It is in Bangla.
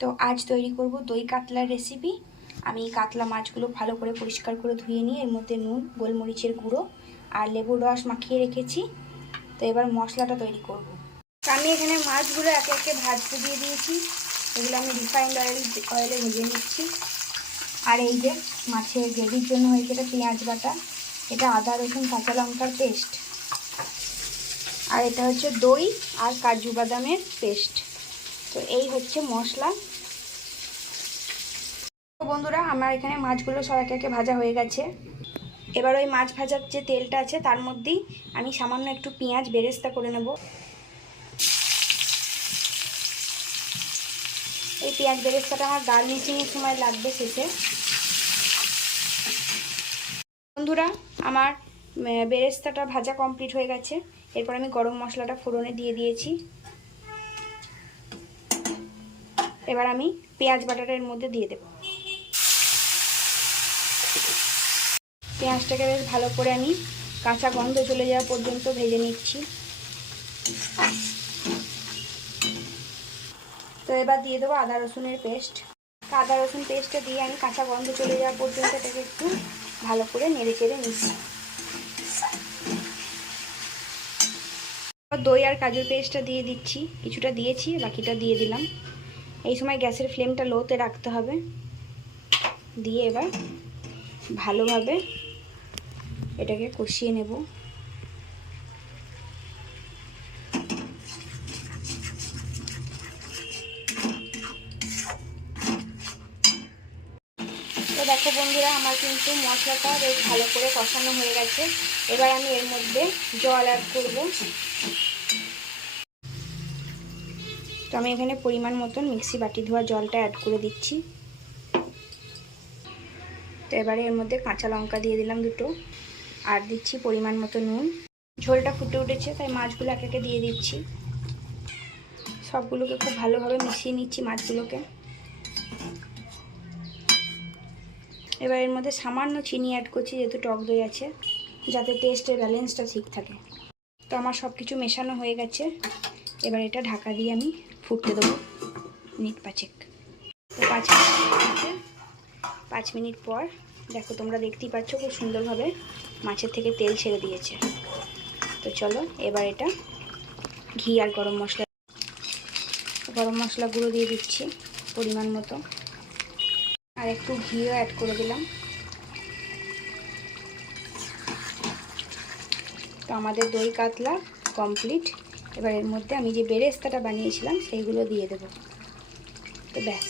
তো আজ তৈরি করব দই কাতলার রেসিপি। আমি কাতলা মাছগুলো ভালো করে পরিষ্কার করে ধুয়ে নিয়ে এর মধ্যে নুন, গোলমরিচের গুঁড়ো আর লেবুর রস মাখিয়ে রেখেছি। তো এবার মশলাটা তৈরি করব। তো আমি এখানে মাছগুলো একে একে ভাজতে দিয়ে দিয়েছি। এগুলো আমি রিফাইন্ড অয়েলে ভেজে নিচ্ছি। আর এই যে মাছের গ্রেভির জন্য হয়েছে এটা পেঁয়াজ বাটা, এটা আদা রসুন কাঁচা লঙ্কার পেস্ট, আর এটা হচ্ছে দই আর কাজু বাদামের পেস্ট। তো এই হচ্ছে মশলা। বন্ধুরা, আমার এখানে মাছগুলো সব একে একে ভাজা হয়ে গেছে। এবার ওই মাছ ভাজার যে তেলটা আছে তার মধ্যেই আমি সামান্য একটু পেঁয়াজ বেরেস্তা করে নেব। এই পেঁয়াজ বেরেস্তাটা আমার গার্নিশিংয়ের সময় লাগবে শেষে। বন্ধুরা, আমার বেরেস্তাটা ভাজা কমপ্লিট হয়ে গেছে। এরপর আমি গরম মশলাটা ফোড়নে দিয়ে দিয়েছি। এবার আমি পেঁয়াজ বাটাটা এর মধ্যে দিয়ে দেব। পেঁয়াজটাকে বেশ ভালো করে আমি কাঁচা গন্ধ চলে যাওয়া পর্যন্ত ভেজে নিচ্ছি। তো এবার দিয়ে দেবো আদা রসুনের পেস্ট। আদা রসুন পেস্টটা দিয়ে আমি কাঁচা গন্ধ চলে যাওয়া পর্যন্ত এটাকে একটু ভালো করে নেড়ে চেড়ে নিচ্ছি। দই আর কাজুর পেস্টটা দিয়ে দিচ্ছি, কিছুটা দিয়েছি, বাকিটা দিয়ে দিলাম। এই সময় গ্যাসের ফ্লেমটা লোতে রাখতে হবে। দিয়ে এবার ভালোভাবে এটাকে কষিয়ে নেব। তো দেখো বন্ধুরা, আমার কিন্তু মশলাটা বেশ ভালো করে কষানো হয়ে গেছে। এবার আমি এর মধ্যে জল অ্যাড করব। তো আমি এখানে পরিমাণ মতন মিক্সি বাটি ধোয়া জলটা অ্যাড করে দিচ্ছি। তো এবারে এর মধ্যে কাঁচা লঙ্কা দিয়ে দিলাম দুটো, আর দিচ্ছি পরিমাণ মতো নুন। ঝোলটা ফুটে উঠেছে, তাই মাছগুলো একে একে দিয়ে দিচ্ছি। সবগুলোকে খুব ভালোভাবে মিশিয়ে নিচ্ছি মাছগুলোকে। এবার এর মধ্যে সামান্য চিনি অ্যাড করছি, যেহেতু টক দই আছে, যাতে টেস্টের ব্যালেন্সটা ঠিক থাকে। তো আমার সব কিছু মেশানো হয়ে গেছে। এবার এটা ঢাকা দিয়ে আমি ফুটতে দেবো মিনিট 5। তো 5 মিনিট পর দেখো, তোমরা দেখতেই পাচ্ছ খুব সুন্দরভাবে মাছের থেকে তেল ছেড়ে দিয়েছে। তো চলো এবার এটা ঘি আর গরম মশলা গুঁড়ো দিয়ে দিচ্ছি পরিমাণ মতো, আর একটু ঘিও অ্যাড করে দিলাম। তো আমাদের দই কাতলা কমপ্লিট। এবার এর মধ্যে আমি যে বেরেস্তাটা বানিয়েছিলাম সেইগুলো দিয়ে দেবো। তো ব্যাস।